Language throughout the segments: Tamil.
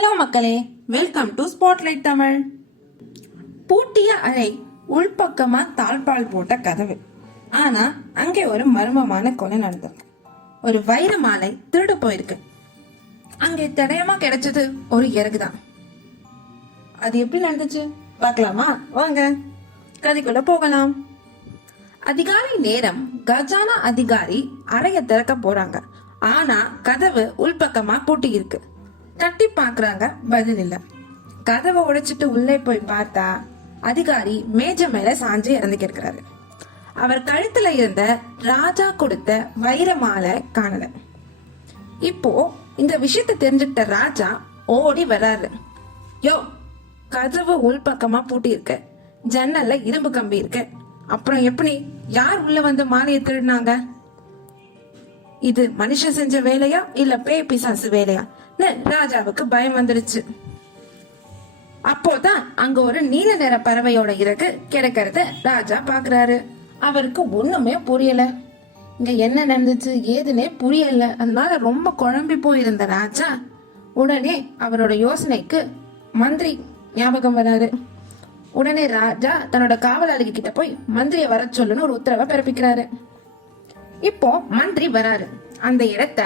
ஹலோ மக்களே, வெல்கம் டு ஸ்பாட்லைட் தமிழ். பூட்டிய அறை, உள்பக்கமா தாழ்பால் போட்ட கதவு. ஆனா அங்கே ஒரு மர்மமான கொலை நடந்திருக்கு. ஒரு வைர மாலை திருடு போயிருக்கு. அங்கே தடயமா கிடைச்சது ஒரு இறகுதான். அது எப்படி நடந்துச்சு பார்க்கலாமா? வாங்க கதைக்குள்ள போகலாம். அதிகாலை நேரம். கஜானா அதிகாரி அறைய திறக்க போறாங்க. ஆனா கதவு உள்பக்கமா பூட்டி இருக்கு. தட்டி பாக்குறாங்க, பதில் இல்ல. கதவை உடைச்சிட்டு உள்ளே போய் பார்த்தா அதிகாரி மேஜ மேல சாஞ்சு இறந்துக்கு இருக்கிறாரு. அவர் கழுத்துல இருந்த ராஜா கொடுத்த வைர மாலை காணல. இப்போ இந்த விஷயத்த தெரிஞ்சுக்கிட்ட ராஜா ஓடி வராரு. யோ, கதவு உள்பக்கமா பூட்டி இருக்கு, ஜன்னல்ல இரும்பு கம்பி இருக்கு, அப்புறம் எப்படி யார் உள்ள வந்து மாலையை திருடினாங்க? இது மனுஷன் செஞ்ச வேலையா இல்ல பேய் பிசாசு வேலையா? ராஜாவுக்கு பயம் வந்துருச்சு. அப்போதான் அங்க ஒரு நீல நிற பறவையோட இறகு கிடைக்கிறது ராஜா பாக்குறாரு. அவருக்கு ஒண்ணுமே புரியல. இங்க என்ன நடந்துச்சு ஏதுன்னே புரியல. அதனால ரொம்ப குழம்பி போயிருந்த ராஜா உடனே அவரோட யோசனைக்கு மந்திரி ஞாபகம் வராரு. உடனே ராஜா தன்னோட காவலாளி கிட்ட போய் மந்திரிய வர சொல்லுன்னு ஒரு உத்தரவை பிறப்பிக்கிறாரு. இப்போ மந்திரி வராரு. அந்த இடத்த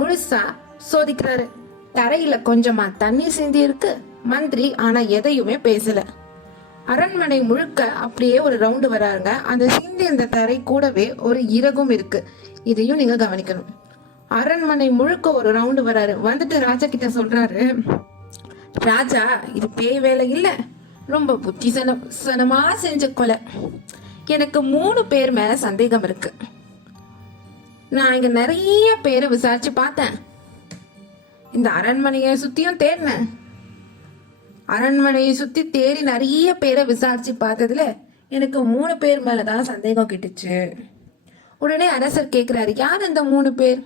முழுசா சோதிக்கிறாரு. தரையில கொஞ்சமா தண்ணி சிந்தி இருக்கு. மந்திரி ஆனா எதையுமே பேசல. அரண்மனை முழுக்க அப்படியே ஒரு ரவுண்டு வராருங்க. அந்த சிந்தி அந்த தரை கூடவே ஒரு இறகும் இருக்கு. இதையும் நீங்க கவனிக்கணும். அரண்மனை முழுக்க ஒரு ரவுண்டு வராரு. வந்துட்டு ராஜா கிட்ட சொல்றாரு, ராஜா இது பேய் வேலை இல்ல, ரொம்ப புத்திசனமா செஞ்ச கொலை. எனக்கு 3 பேர் மேல சந்தேகம் இருக்கு. நான் இங்க நிறைய பேரை விசாரிச்சு பார்த்தேன். இந்த அரண்மனையை சுத்தியும் தேடினேன். அரண்மனையை சுத்தி தேடி நிறைய பேரை விசாரிச்சு பார்த்ததுல எனக்கு 3 பேர் மேலதான் சந்தேகம் கிட்டுச்சு. உடனே அரசர் கேக்குறாரு, யார் இந்த 3 பேர்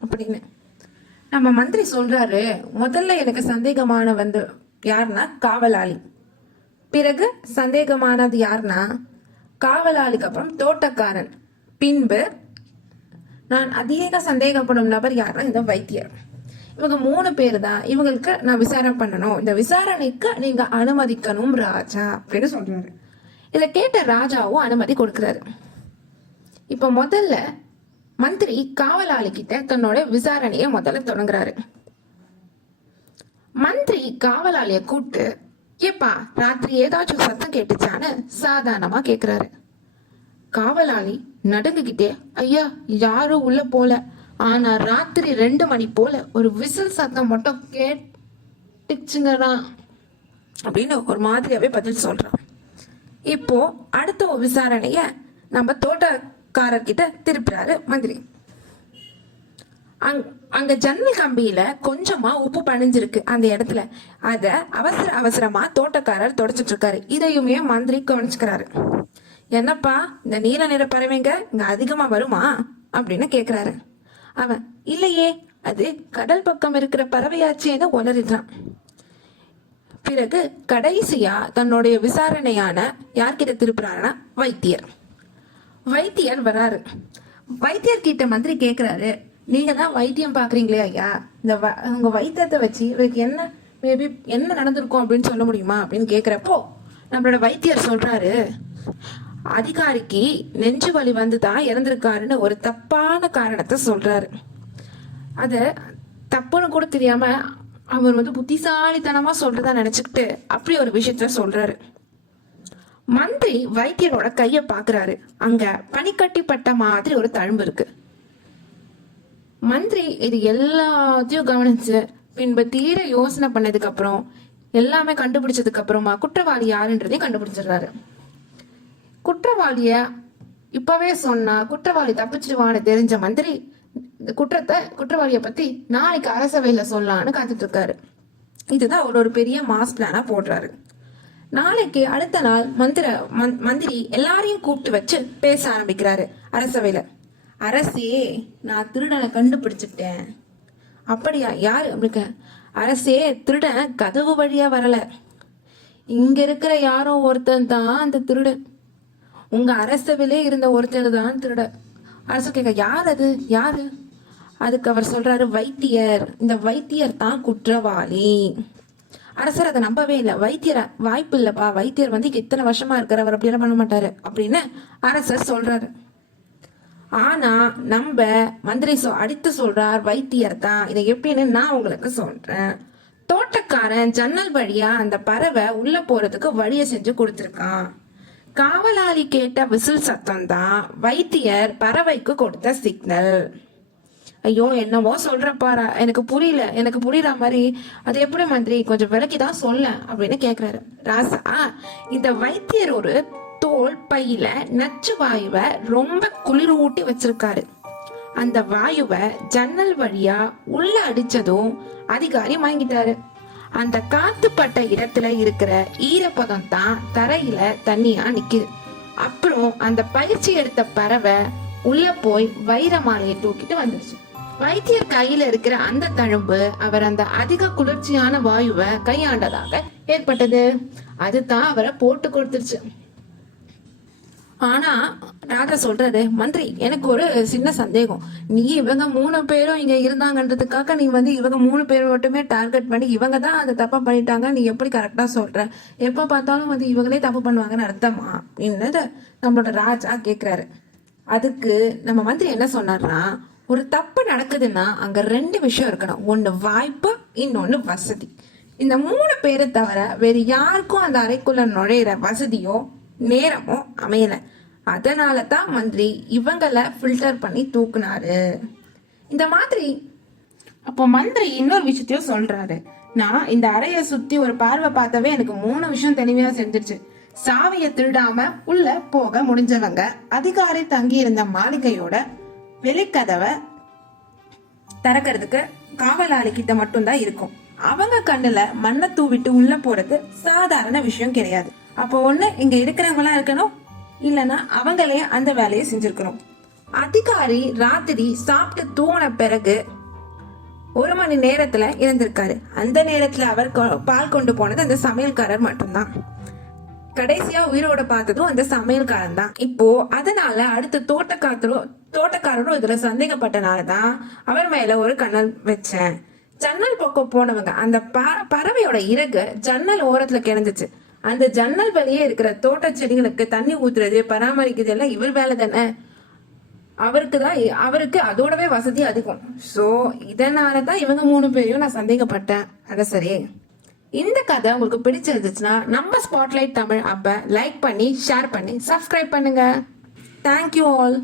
அப்படின்னு. நம்ம மந்திரி சொல்றாரு, முதல்ல எனக்கு சந்தேகமான வந்து யாருன்னா காவலாளி. பிறகு சந்தேகமானது யாருன்னா காவலாளிக்கு அப்புறம் தோட்டக்காரன். பின்பு நான் அதிக சந்தேகப்படும் நபர் யாருன்னா இந்த வைத்தியர். இவங்க 3 பேர் தான். இவங்களுக்கு நான் விசாரணை பண்ணணும். இந்த விசாரணைக்கு நீங்க அனுமதிக்கணும் ராஜா அப்படின்னு சொல்றாரு. இத கேட்ட ராஜாவும் அனுமதி கொடுக்கிறாரு. இப்ப முதல்ல மந்திரி காவலாளி கிட்ட தன்னோட விசாரணைய முதல்ல தொடங்குறாரு. மந்திரி காவலாளிய கூப்பிட்டு, ஏப்பா ராத்திரி ஏதாச்சும் சத்தம் கேட்டுச்சான்னு சாதாரணமா கேக்குறாரு. காவலாளி நடுங்கிக்கிட்டே, ஐயா யாரும் உள்ள போல, ஆனா ராத்திரி 2 மணி போல ஒரு விசில் சத்தம் மட்டும் கேட்டுச்சுங்கடா அப்படின்னு ஒரு மாதிரியாவே பதில் சொல்றான். இப்போ அடுத்த விசாரணைய நம்ம தோட்டக்காரர்கிட்ட திருப்புறாரு மந்திரி. அங்க ஜன்னல் கம்பியில கொஞ்சமா உப்பு பணிஞ்சிருக்கு அந்த இடத்துல. அத அவசரமா தோட்டக்காரர் தொடச்சிட்டு இருக்காரு. இதையுமே மந்திரி கவனிச்சுக்கிறாரு. என்னப்பா இந்த நீல நிற பறவைங்க இங்க அதிகமா வருமா அப்படின்னு கேக்குறாரு. அவன், இல்லையே, அது கடல் பக்கம் இருக்கிற பறவையாச்சேன்னு உளறிடுறான். பிறகு கடைசியா தன்னுடைய விசாரணையான யார்கிட்ட திருப்புறாருன்னா வைத்தியர். வைத்தியர் வராரு. வைத்தியர் கிட்ட மந்திரி கேக்குறாரு, நீங்க தான் வைத்தியம் பாக்குறீங்களே ஐயா, இந்த உங்க வைத்தியத்தை வச்சு இவருக்கு என்ன மேபி என்ன நடந்திருக்கும் அப்படின்னு சொல்ல முடியுமா அப்படின்னு கேக்குறப்போ நம்மளோட வைத்தியர் சொல்றாரு, அதிகாரிக்கு நெஞ்சு வலி வந்துதான் இறந்திருக்காருன்னு ஒரு தப்பான காரணத்தை சொல்றாரு. அத தப்புன்னு கூட தெரியாம அவர் வந்து புத்திசாலித்தனமா சொல்றதா நினைச்சுக்கிட்டு அப்படி ஒரு விஷயத்த சொல்றாரு. மந்திரி வைத்தியரோட கைய பாக்குறாரு. அங்க பனிக்கட்டி பட்ட மாதிரி ஒரு தழும்பு இருக்கு. மந்திரி இது எல்லாத்தையும் கவனிச்சு பின்பு தீர யோசனை பண்ணதுக்கு அப்புறம் எல்லாமே கண்டுபிடிச்சதுக்கு அப்புறமா குற்றவாளி யாருன்றதையும் கண்டுபிடிச்சிடுறாரு. குற்றவாளிய இப்பவே சொன்னா குற்றவாளி தப்பிச்சிடுவான்னு தெரிஞ்ச மந்திரி இந்த குற்றவாளிய பத்தி நாளைக்கு அரசவையில சொல்லலான்னு காத்துட்டு இருக்காரு. இதுதான் ஒரு பெரிய மாஸ் பிளானா போடுறாரு. நாளைக்கு அடுத்த நாள் மந்திரி எல்லாரையும் கூப்பிட்டு வச்சு பேச ஆரம்பிக்கிறாரு அரசவையில. அரசே, நான் திருடனை கண்டுபிடிச்சிட்டேன். அப்படியா, யாரு அப்படிங்க? அரசே, திருடன் கதவு வழியா வரல, இங்க இருக்கிற யாரோ ஒருத்தன் தான் அந்த திருடன். உங்க அரசவிலே இருந்த ஒருத்தர் தான் திருட. அரசு கேட்க, யார் அது, யாரு? அதுக்கு அவர் சொல்றாரு, வைத்தியர், இந்த வைத்தியர் தான் குற்றவாளி. அரசர் அதை நம்பவே இல்லை. வைத்தியர் வாய்ப்பு இல்லப்பா, வைத்தியர் வந்து இத்தனை வருஷமா இருக்காரு, அவர் அப்படியெல்லாம் பண்ண மாட்டாரு அப்படின்னு அரசர் சொல்றாரு. ஆனா நம்ம மந்திரி அடித்து சொல்றார், வைத்தியர் தான். இதை எப்படின்னு நான் உங்களுக்கு சொல்றேன். தோட்டக்காரன் ஜன்னல் வழியா அந்த பறவை உள்ள போறதுக்கு வழியை செஞ்சு கொடுத்திருக்கான். காவலாளி கேட்ட விசில் சத்தம் தான் வைத்தியர் பறவைக்கு கொடுத்த சிக்னல். ஐயோ என்னவோ சொல்றப்பாரா, எனக்கு புரியல, எனக்கு புரியுற மாதிரி அது எப்படி மந்திரி, கொஞ்சம் விளக்கி தான் சொல்ல அப்படின்னு கேக்குறாரு. ராசா, இந்த வைத்தியர் ஒரு தோல் பையில நச்சு வாயுவை ரொம்ப குளிர் ஊட்டி வச்சிருக்காரு. அந்த வாயுவை ஜன்னல் வழியா உள்ள அடிச்சதும் அதிகாரி வாங்கிட்டாரு. அந்த காத்துப்பட்ட இடத்துல இருக்கிற ஈரப்பதம் தான் தரையில தண்ணியா நிக்குது. அப்புறம் அந்த பயிற்சி எடுத்த பறவை உள்ள போய் வைர மாலையை தூக்கிட்டு வந்துருச்சு. வைத்தியர் கையில இருக்கிற அந்த தழும்பு அவர் அந்த அதிக குளிர்ச்சியான வாயுவை கையாண்டதாக ஏற்பட்டது. அதுதான் அவரை போட்டு கொடுத்துருச்சு. ஆனா ராஜா சொல்றாரு, மந்திரி எனக்கு ஒரு சின்ன சந்தேகம். நீ இவங்க 3 பேரும் இங்க இருந்தாங்கன்றதுக்காக நீ வந்து இவங்க 3 பேர் மட்டுமே டார்கெட் பண்ணி இவங்க தான் அதை தப்பா பண்ணிட்டாங்க நீ எப்படி கரெக்டா சொல்ற? எப்ப பார்த்தாலும் வந்து இவங்களே தப்பு பண்ணுவாங்கன்னு அர்த்தமா என்னது நம்மளோட ராஜா கேக்குறாரு. அதுக்கு நம்ம மந்திரி என்ன சொன்னார்னா, ஒரு தப்பு நடக்குதுன்னா அங்க 2 விஷயம் இருக்கணும். ஒண்ணு வாய்ப்பு, இன்னொன்னு வசதி. இந்த 3 பேரை தவிர வேற யாருக்கும் அந்த அறைக்குள்ள நுழையிற வசதியோ நேரமோ அமையல. அதனால தான் மந்திரி இவங்களை ஃபில்டர் பண்ணி தூக்குனாரு இந்த மாதிரி. அப்போ மந்திரி இன்னொரு விஷயத்தையும் சொல்றாரு. நான் இந்த அறைய சுத்தி ஒரு பார்வை பார்த்தவே எனக்கு 3 விஷயம் தெளிவா செஞ்சிருச்சு. சாவியை திருடாம உள்ள போக முடிஞ்சவங்க அதிகாரி தங்கி இருந்த மாளிகையோட வெளிக்கதவை திறக்கிறதுக்கு காவலாளி கிட்ட மட்டும்தான் இருக்கும். அவங்க கண்ணுல மண்ணை தூவிட்டு உள்ள போறது சாதாரண விஷயம் கிடையாது. அப்போ ஒண்ணு இங்க இருக்கிறவங்களா இருக்கணும், இல்லைன்னா அவங்களே அந்த வேலையை செஞ்சிருக்கணும். அதிகாரி ராத்திரி சாப்பிட்டு தூங்கின பிறகு 1 மணி நேரத்துல இறந்திருக்காரு. அந்த நேரத்துல அவர் பால் கொண்டு போனது அந்த சமையல்காரர் மட்டும்தான். கடைசியா உயிரோட பார்த்ததும் அந்த சமையல்காரன் தான். இப்போ அதனால அடுத்த தோட்டக்காரரும் இதுல சந்தேகப்பட்டனாலதான் அவர் மேல ஒரு கண்ணல் வச்சேன். ஜன்னல் பக்கம் போனவங்க அந்த பறவையோட இறகு ஜன்னல் ஓரத்துல கிடந்துச்சு. அந்த ஜன்னல் வழியே இருக்கிற தோட்ட செடிகளுக்கு தண்ணி ஊத்துறது பராமரிக்கிறது எல்லாம் இவர் வேலை தானே. அவருக்கு அதோடவே வசதி அதிகம். சோ இதனாலதான் இவங்க 3 பேரையும் நான் சந்தேகப்பட்டேன். அத சரி, இந்த கதை உங்களுக்கு பிடிச்சிருந்துச்சுன்னா நம்ம ஸ்பாட்லைட் தமிழ் அப்ப லைக் பண்ணி ஷேர் பண்ணி சப்ஸ்கிரைப் பண்ணுங்க. Thank you all.